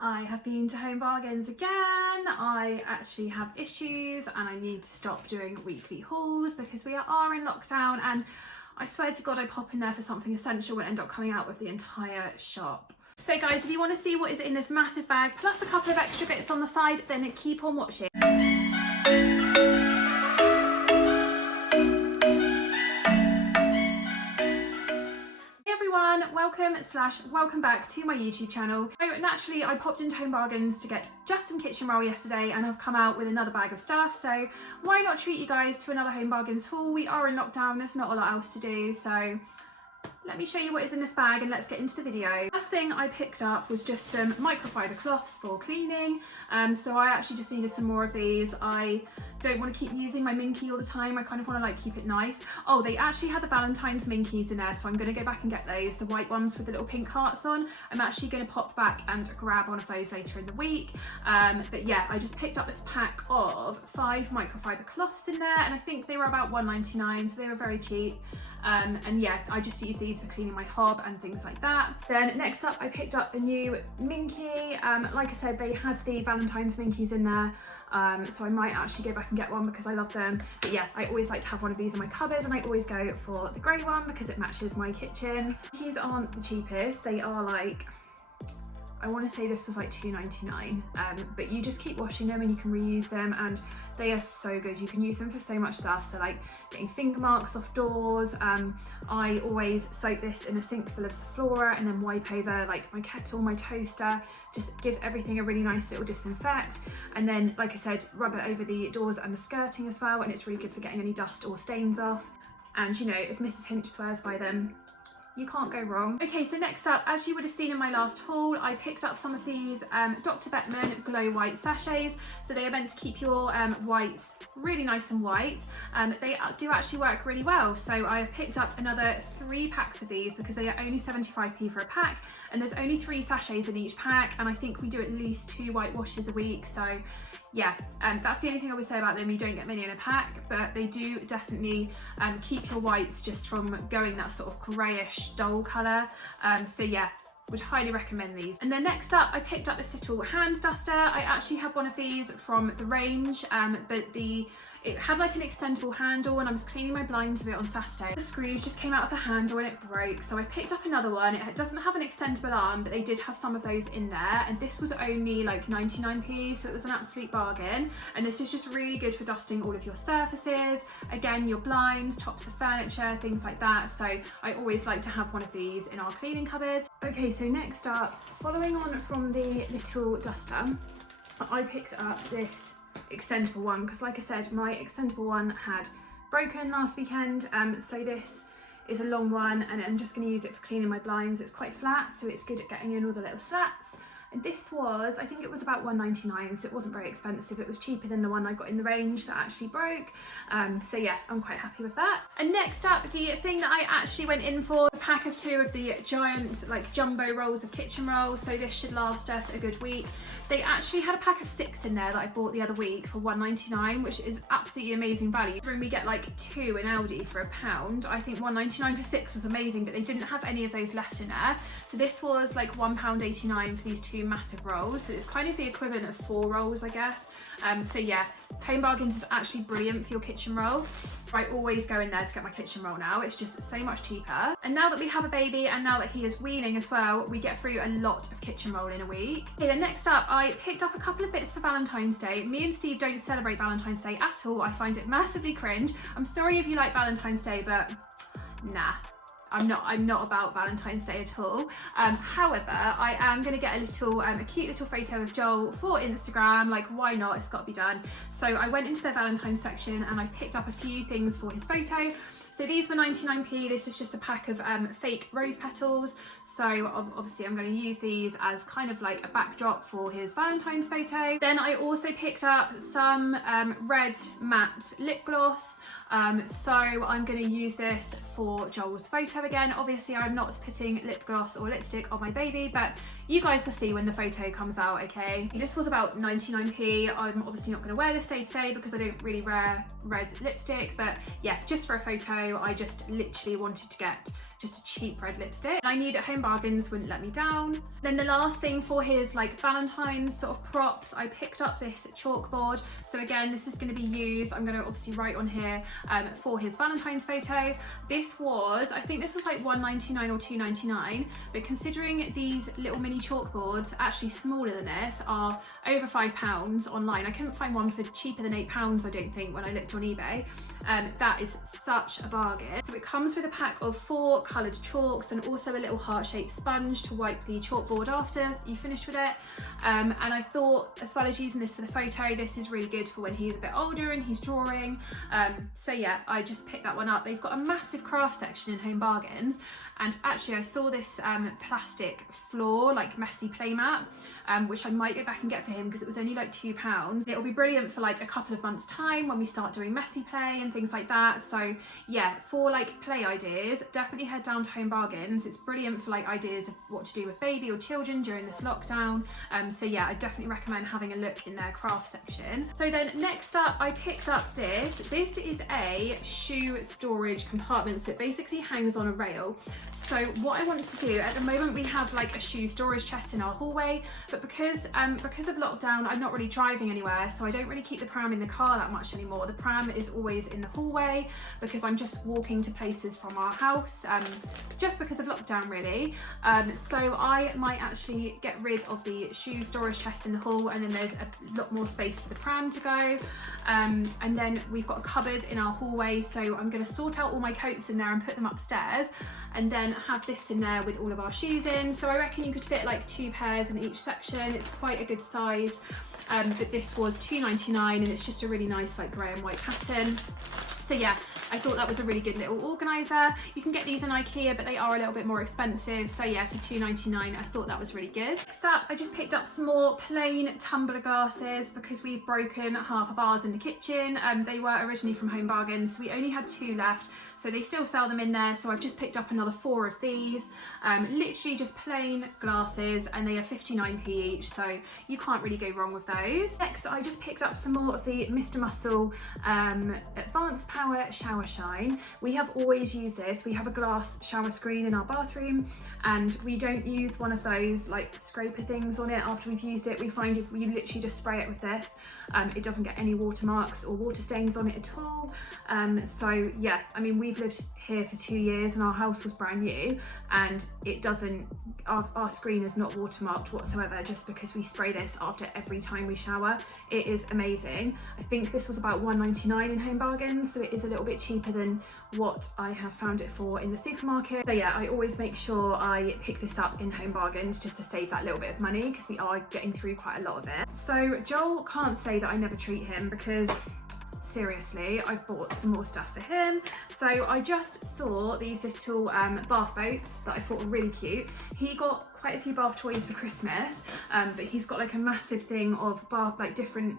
I have been to Home Bargains again. I actually have issues and I need to stop doing weekly hauls because we are in lockdown, and I swear to God I pop in there for something essential and end up coming out with the entire shop. So guys, if you want to see what is in this massive bag plus a couple of extra bits on the side, then keep on watching. Welcome back to my YouTube channel. So naturally I popped into Home Bargains to get just some kitchen roll yesterday, and I've come out with another bag of stuff, so why not treat you guys to another Home Bargains haul? We are in lockdown, there's not a lot else to do, so let me show you what is in this bag and let's get into the video. First thing I picked up was just some microfiber cloths for cleaning. So I actually just needed some more of these. I don't want to keep using my minky all the time. I kind of want to like keep it nice. Oh, they actually had the Valentine's minkies in there, so I'm going to go back and get those, the white ones with the little pink hearts on. I'm actually going to pop back and grab one of those later in the week. But yeah, I just picked up this pack of 5 microfiber cloths in there, and I think they were about £1.99, so they were very cheap. And yeah, I just use these for cleaning my hob and things like that. Then next up I picked up the new minky. Like I said, they had the Valentine's minkies in there, so I might actually go back and get one because I love them. But yeah, I always like to have one of these in my cupboard, and I always go for the grey one because it matches my kitchen. These aren't the cheapest, they are like, I want to say this was like £2.99, but you just keep washing them and you can reuse them, and they are so good. You can use them for so much stuff, so like getting finger marks off doors. I always soak this in a sink full of Flora and then wipe over like my kettle, my toaster, just give everything a really nice little disinfect, and then like I said, rub it over the doors and the skirting as well, and it's really good for getting any dust or stains off. And you know, if Mrs. Hinch swears by them, you can't go wrong. Okay, so next up, as you would have seen in my last haul, I picked up some of these Dr. Beckman Glow White sachets. So they are meant to keep your whites really nice and white. They do actually work really well. So I have picked up another 3 packs of these because they are only 75p for a pack, and there's only 3 sachets in each pack, and I think we do at least 2 white washes a week. So yeah, that's the only thing I would say about them. You don't get many in a pack, but they do definitely keep your whites just from going that sort of greyish dull colour. So yeah, would highly recommend these. And then next up I picked up this little hand duster. I actually had one of these from the range, but it had like an extendable handle, and I was cleaning my blinds with it on Saturday. The screws just came out of the handle and it broke, so I picked up another one. It doesn't have an extendable arm, but they did have some of those in there, and this was only like 99p, so it was an absolute bargain. And this is just really good for dusting all of your surfaces, again your blinds, tops of furniture, things like that. So I always like to have one of these in our cleaning cupboard. Okay, so next up, following on from the little duster, I picked up this extendable one because like I said, my extendable one had broken last weekend. So this is a long one, and I'm just going to use it for cleaning my blinds. It's quite flat, so it's good at getting in all the little slats. And this was, I think it was about £1.99, so it wasn't very expensive. It was cheaper than the one I got in the range that actually broke. So yeah, I'm quite happy with that. And next up, the thing that I actually went in for, a pack of 2 of the giant like jumbo rolls of kitchen rolls. So this should last us a good week. They actually had a pack of 6 in there that I bought the other week for £1.99, which is absolutely amazing value. When we get like 2 in Aldi for £1, I think £1.99 for 6 was amazing, but they didn't have any of those left in there. So this was like £1.89 for these 2 massive rolls, so it's kind of the equivalent of 4 rolls, I guess. So yeah, Home Bargains is actually brilliant for your kitchen roll. I always go in there to get my kitchen roll now. It's just so much cheaper. And now that we have a baby, and now that he is weaning as well, we get through a lot of kitchen roll in a week. Okay, then next up, I picked up a couple of bits for Valentine's Day. Me and Steve don't celebrate Valentine's Day at all. I find it massively cringe. I'm sorry if you like Valentine's Day, but nah. I'm not about Valentine's Day at all. However, I am going to get a cute little photo of Joel for Instagram. Like, why not? It's got to be done. So I went into their Valentine's section and I picked up a few things for his photo. So these were 99p. This is just a pack of fake rose petals. So obviously I'm going to use these as kind of like a backdrop for his Valentine's photo. Then I also picked up some red matte lip gloss. So I'm going to use this for Joel's photo again. Obviously I'm not putting lip gloss or lipstick on my baby, but you guys will see when the photo comes out, okay? This was about 99p. I'm obviously not going to wear this day to day because I don't really wear red lipstick, but yeah, just for a photo, I just literally wanted to get just a cheap red lipstick. I knew that Home Bargains wouldn't let me down. Then the last thing for his like Valentine's sort of props, I picked up this chalkboard. So again, this is going to be used, I'm going to obviously write on here for his Valentine's photo. This was, I think this was like $1.99 or $2.99, but considering these little mini chalkboards, actually smaller than this, are over £5 online. I couldn't find one for cheaper than £8, I don't think, when I looked on eBay. That is such a bargain. So it comes with a pack of 4 coloured chalks and also a little heart-shaped sponge to wipe the chalkboard after you finish with it. And I thought, as well as using this for the photo, this is really good for when he's a bit older and he's drawing. So yeah, I just picked that one up. They've got a massive craft section in Home Bargains, and actually I saw this plastic floor, like messy playmat, which I might go back and get for him because it was only like £2. It'll be brilliant for like a couple of months time when we start doing messy play and things like that. So yeah, for like play ideas, definitely head down to Home Bargains. It's brilliant for like ideas of what to do with baby or children during this lockdown. So yeah, I definitely recommend having a look in their craft section. So then next up, I picked up this. This is a shoe storage compartment. So it basically hangs on a rail. So what I want to do, at the moment we have like a shoe storage chest in our hallway, but because of lockdown, I'm not really driving anywhere, so I don't really keep the pram in the car that much anymore. The pram is always in the hallway because I'm just walking to places from our house, just because of lockdown really. So I might actually get rid of the shoe storage chest in the hall, and then there's a lot more space for the pram to go. And then we've got a cupboard in our hallway, so I'm going to sort out all my coats in there and put them upstairs, and then have this in there with all of our shoes in. So I reckon you could fit like 2 pairs in each section. It's quite a good size, but this was $2.99, and it's just a really nice like grey and white pattern. So yeah, I thought that was a really good little organiser. You can get these in IKEA, but they are a little bit more expensive. So yeah, for $2.99, I thought that was really good. Next up, I just picked up some more plain tumbler glasses because we've broken half of ours in the kitchen. They were originally from Home Bargains, so we only had 2 left. So they still sell them in there. So I've just picked up another 4 of these. Literally just plain glasses, and they are 59p each. So you can't really go wrong with those. Next, I just picked up some more of the Mr. Muscle Advanced Power Shower Shine. We have always used this. We have a glass shower screen in our bathroom, and we don't use one of those like scraper things on it after we've used it. We find if we literally just spray it with this, it doesn't get any watermarks or water stains on it at all. So yeah, I mean, we've lived here for 2 years and our house was brand new, and it doesn't, our screen is not watermarked whatsoever, just because we spray this after every time we shower. It is amazing. I think this was about $1.99 in Home Bargains, so it is a little bit cheaper than what I have found it for in the supermarket. So yeah, I always make sure I pick this up in Home Bargains just to save that little bit of money, because we are getting through quite a lot of it. So Joel can't say that I never treat him, because seriously, I've bought some more stuff for him. So I just saw these little bath boats that I thought were really cute. He got quite a few bath toys for Christmas, but he's got like a massive thing of bath, like different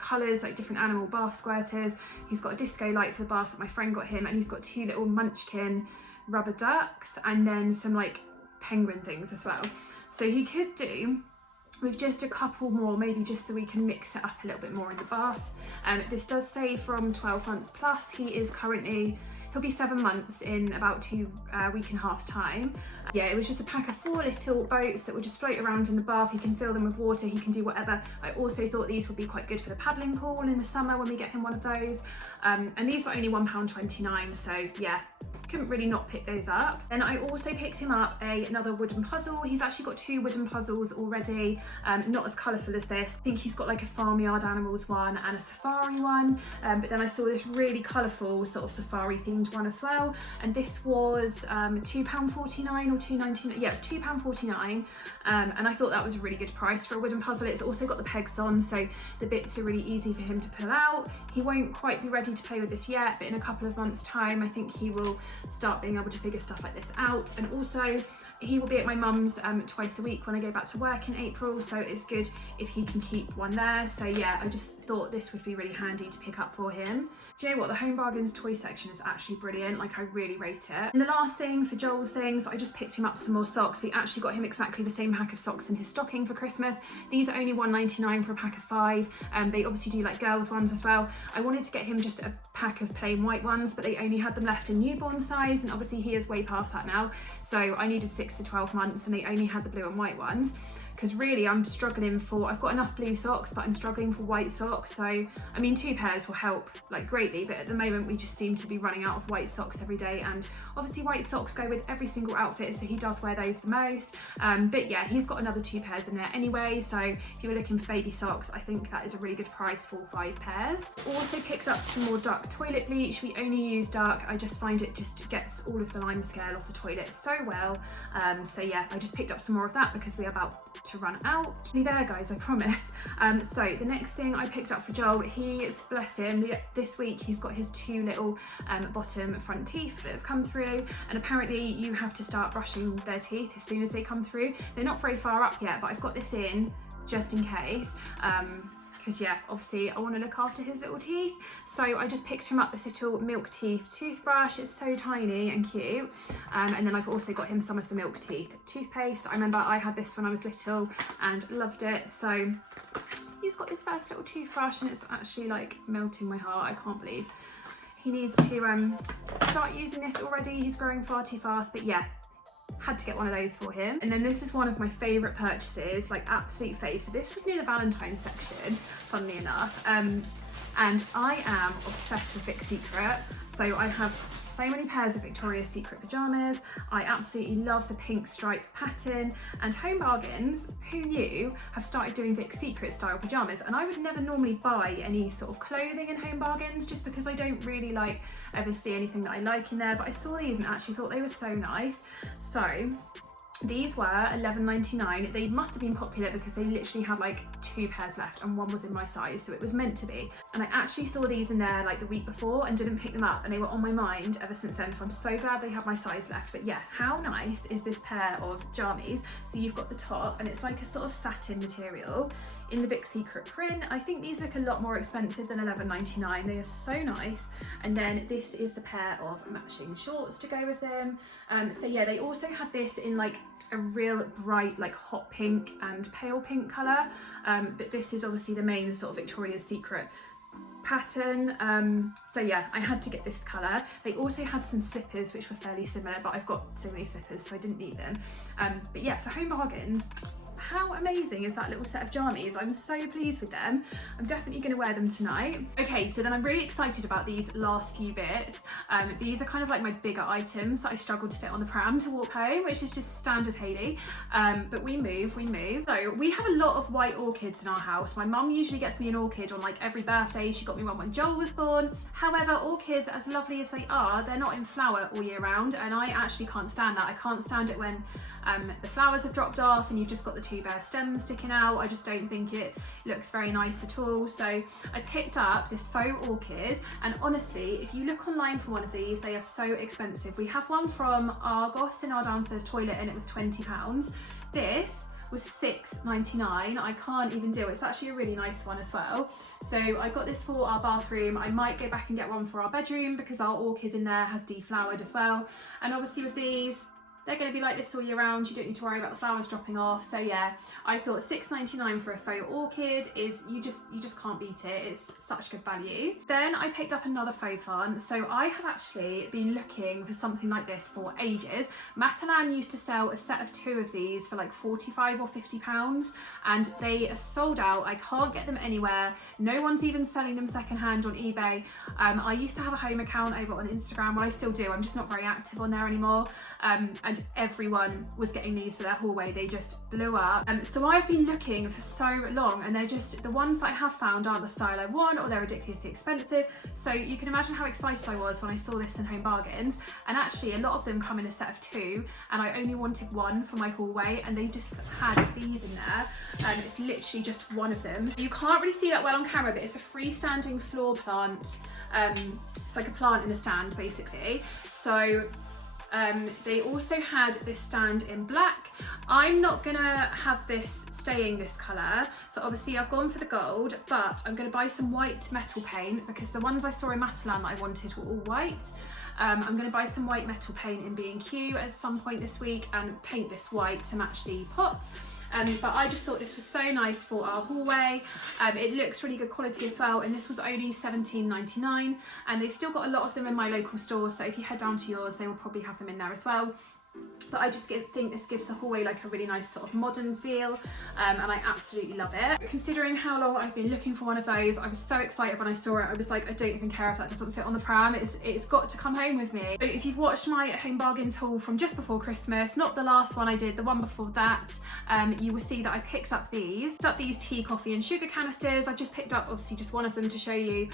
colours, like different animal bath squirters. He's got a disco light for the bath that my friend got him, and he's got 2 little munchkin rubber ducks, and then some like penguin things as well. So he could do with just a couple more, maybe just so we can mix it up a little bit more in the bath. This does say from 12 months plus. He is currently, he'll be 7 months in about 2 week and a half's time. Yeah, it was just a pack of 4 little boats that would just float around in the bath. He can fill them with water, he can do whatever. I also thought these would be quite good for the paddling pool in the summer when we get him one of those. And these were only £1.29, so yeah, couldn't really not pick those up. Then I also picked him up another wooden puzzle. He's actually got 2 wooden puzzles already, not as colourful as this. I think he's got like a farmyard animals one and a safari one, but then I saw this really colourful sort of safari themed one as well, and this was £2.49 or £2.99. Yeah, it was £2.49, and I thought that was a really good price for a wooden puzzle. It's also got the pegs on, so the bits are really easy for him to pull out. He won't quite be ready to play with this yet, but in a couple of months time I think he will start being able to figure stuff like this out. And also he will be at my mum's twice a week when I go back to work in April, so it's good if he can keep one there. So yeah, I just thought this would be really handy to pick up for him. Do you know what, the Home Bargains toy section is actually brilliant, like I really rate it. And the last thing for Joel's things, I just picked him up some more socks. We actually got him exactly the same pack of socks in his stocking for Christmas. These are only $1.99 for a pack of 5. They obviously do like girls ones as well. I wanted to get him just a pack of plain white ones, but they only had them left in newborn size, and obviously he is way past that now, so I needed 6 to 12 months, and they only had the blue and white ones. Because really I'm struggling for, I've got enough blue socks, but I'm struggling for white socks. So, I mean, 2 pairs will help like greatly, but at the moment we just seem to be running out of white socks every day. And obviously white socks go with every single outfit, so he does wear those the most. But yeah, he's got another 2 pairs in there anyway. So if you were looking for baby socks, I think that is a really good price for 5 pairs. Also picked up some more Duck toilet bleach. We only use Duck. I just find it just gets all of the lime scale off the toilet so well. So yeah, I just picked up some more of that because we're about to run out. Nearly there, guys, I promise. So the next thing I picked up for Joel, he's, bless him, this week he's got his 2 little bottom front teeth that have come through, and apparently you have to start brushing their teeth as soon as they come through. They're not very far up yet, but I've got this in just in case. Because yeah, obviously I want to look after his little teeth. So I just picked him up this little milk teeth toothbrush. It's so tiny and cute. And then I've also got him some of the milk teeth toothpaste. I remember I had this when I was little and loved it. So he's got his first little toothbrush, and it's actually like melting my heart. I can't believe he needs to start using this already. He's growing far too fast, but yeah, had to get one of those for him. And then this is one of my favourite purchases, like absolute fave. So this was near the Valentine section, funnily enough. And I am obsessed with Vic's Secret. So I have so many pairs of Victoria's Secret pyjamas. I absolutely love the pink stripe pattern, and Home Bargains, who knew, have started doing Vic's Secret style pyjamas. And I would never normally buy any sort of clothing in Home Bargains just because I don't really like ever see anything that I like in there, but I saw these and actually thought they were so nice. So these were $11.99. They must have been popular because they literally had like 2 pairs left, and one was in my size, so it was meant to be. And I actually saw these in there like the week before and didn't pick them up, and they were on my mind ever since then, so I'm so glad they have my size left. But yeah, how nice is this pair of jammies? So you've got the top, and it's like a sort of satin material in the Vic's Secret print. I think these look a lot more expensive than $11.99. They are so nice. And then this is the pair of matching shorts to go with them. So yeah, they also had this in like a real bright like hot pink and pale pink colour, but this is obviously the main sort of Victoria's Secret pattern. So yeah, I had to get this colour. They also had some slippers which were fairly similar, but I've got so many slippers so I didn't need them. But yeah, for Home Bargains, how amazing is that little set of jammies? I'm so pleased with them. I'm definitely going to wear them tonight. Okay, so then I'm really excited about these last few bits. These are kind of like my bigger items that I struggled to fit on the pram to walk home, which is just standard Hayley. But we move. So we have a lot of white orchids in our house. My mum usually gets me an orchid on like every birthday. She got me one when Joel was born. However, orchids, as lovely as they are, they're not in flower all year round, and I actually can't stand that. I can't stand it when the flowers have dropped off and you've just got the 2 bare stems sticking out. I just don't think it looks very nice at all. So I picked up this faux orchid, and honestly, if you look online for one of these, they are so expensive. We have one from Argos in our downstairs toilet and it was £20. This was $6.99. I can't even do it. It's actually a really nice one as well. So I got this for our bathroom. I might go back and get one for our bedroom because our orchid in there has deflowered as well. And obviously with these, they're going to be like this all year round. You don't need to worry about the flowers dropping off. So yeah, I thought $6.99 for a faux orchid is, you just can't beat it. It's such good value. Then I picked up another faux plant. So I have actually been looking for something like this for ages. Matalan used to sell a set of 2 of these for like 45 or 50 pounds, and they are sold out. I can't get them anywhere. No one's even selling them secondhand on eBay. I used to have a home account over on Instagram. Well, I still do. I'm just not very active on there anymore. And everyone was getting these for their hallway. They just blew up. So I've been looking for so long, and they're just, the ones that I have found aren't the style I want, or they're ridiculously expensive. So you can imagine how excited I was when I saw this in Home Bargains. And actually a lot of them come in a set of 2, and I only wanted one for my hallway, and they just had these in there. And it's literally just one of them. You can't really see that well on camera, but it's a freestanding floor plant. It's like a plant in a stand basically. So They also had this stand in black. I'm not gonna have this staying this colour, so obviously I've gone for the gold, but I'm gonna buy some white metal paint because the ones I saw in Matalan that I wanted were all white. I'm going to buy some white metal paint in B&Q at some point this week and paint this white to match the pot. But I just thought this was so nice for our hallway. It looks really good quality as well, and this was only £17.99, and they've still got a lot of them in my local store, so if you head down to yours they will probably have them in there as well. But I just think this gives the hallway like a really nice sort of modern feel, and I absolutely love it. Considering how long I've been looking for one of those, I was so excited when I saw it. I was like, I don't even care if that doesn't fit on the pram, it's got to come home with me. So if you've watched my Home Bargains haul from just before Christmas, not the last one I did, the one before that, you will see that I picked up these tea, coffee and sugar canisters. I've just picked up obviously just one of them to show you,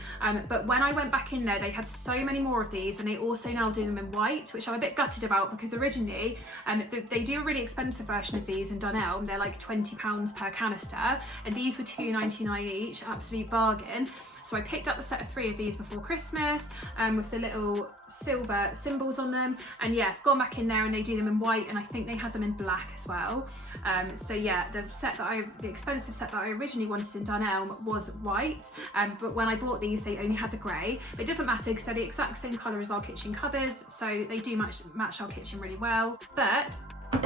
but when I went back in there they had so many more of these, and they also now do them in white, which I'm a bit gutted about because originally they do a really expensive version of these in Dunelm. They're like £20 per canister, and these were £2.99 each, absolute bargain. So I picked up the set of 3 of these before Christmas, with the little silver symbols on them, and yeah, gone back in there and they do them in white, and I think they had them in black as well. So yeah, the expensive set that I originally wanted in Dunelm was white, but when I bought these they only had the grey. It doesn't matter because they're the exact same colour as our kitchen cupboards, so they do match our kitchen really well. But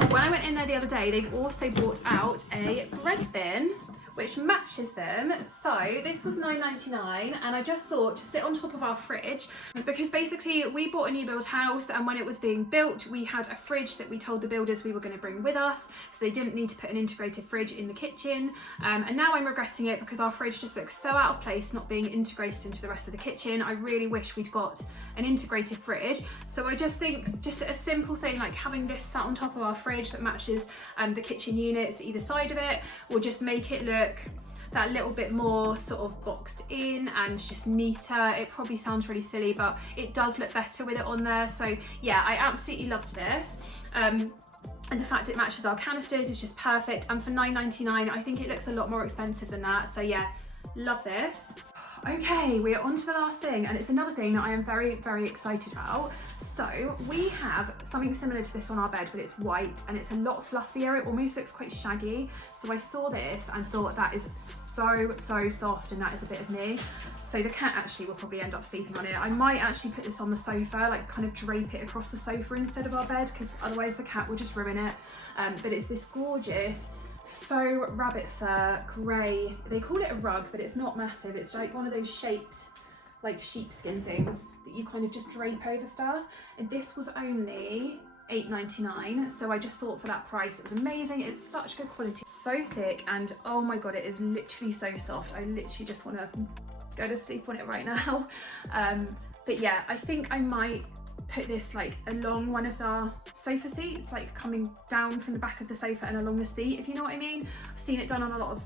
when I went in there the other day, they've also brought out a bread bin which matches them. So this was £9.99, and I just thought to sit on top of our fridge, because basically we bought a new build house, and when it was being built we had a fridge that we told the builders we were going to bring with us, so they didn't need to put an integrated fridge in the kitchen, and now I'm regretting it because our fridge just looks so out of place not being integrated into the rest of the kitchen. I really wish we'd got an integrated fridge. So I just think just a simple thing like having this sat on top of our fridge that matches the kitchen units either side of it will just make it look that little bit more sort of boxed in and just neater. It probably sounds really silly, but it does look better with it on there. So yeah, I absolutely loved this. And the fact it matches our canisters is just perfect. And for £9.99, I think it looks a lot more expensive than that. So yeah, love this. Okay, we're on to the last thing, and it's another thing that I am very, very excited about. So we have something similar to this on our bed, but it's white and it's a lot fluffier. It almost looks quite shaggy. So I saw this and thought that is so, so soft, and that is a bit of me. So the cat actually will probably end up sleeping on it. I might actually put this on the sofa, like kind of drape it across the sofa instead of our bed, because otherwise the cat will just ruin it. But it's this gorgeous faux rabbit fur grey. They call it a rug, but it's not massive. It's like one of those shaped like sheepskin things that you kind of just drape over stuff. And this was only £8.99, so I just thought for that price it was amazing. It's such good quality, so thick, and oh my god, it is literally so soft. I literally just want to go to sleep on it right now. But yeah, I think I might put this like along one of our sofa seats, like coming down from the back of the sofa and along the seat, if you know what I mean. I've seen it done on a lot of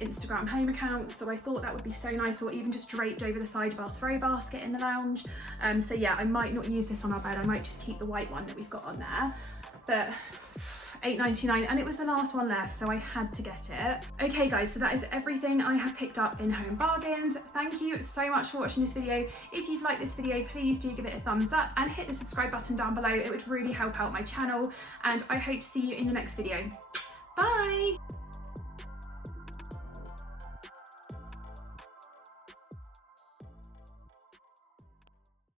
Instagram home accounts, so I thought that would be so nice, or even just draped over the side of our throw basket in the lounge. So yeah, I might not use this on our bed. I might just keep the white one that we've got on there. But £8.99, and it was the last one left, so I had to get it. Okay guys, so that is everything I have picked up in Home Bargains. Thank you so much for watching this video. If you've liked this video, please do give it a thumbs up and hit the subscribe button down below. It would really help out my channel, and I hope to see you in the next video. Bye!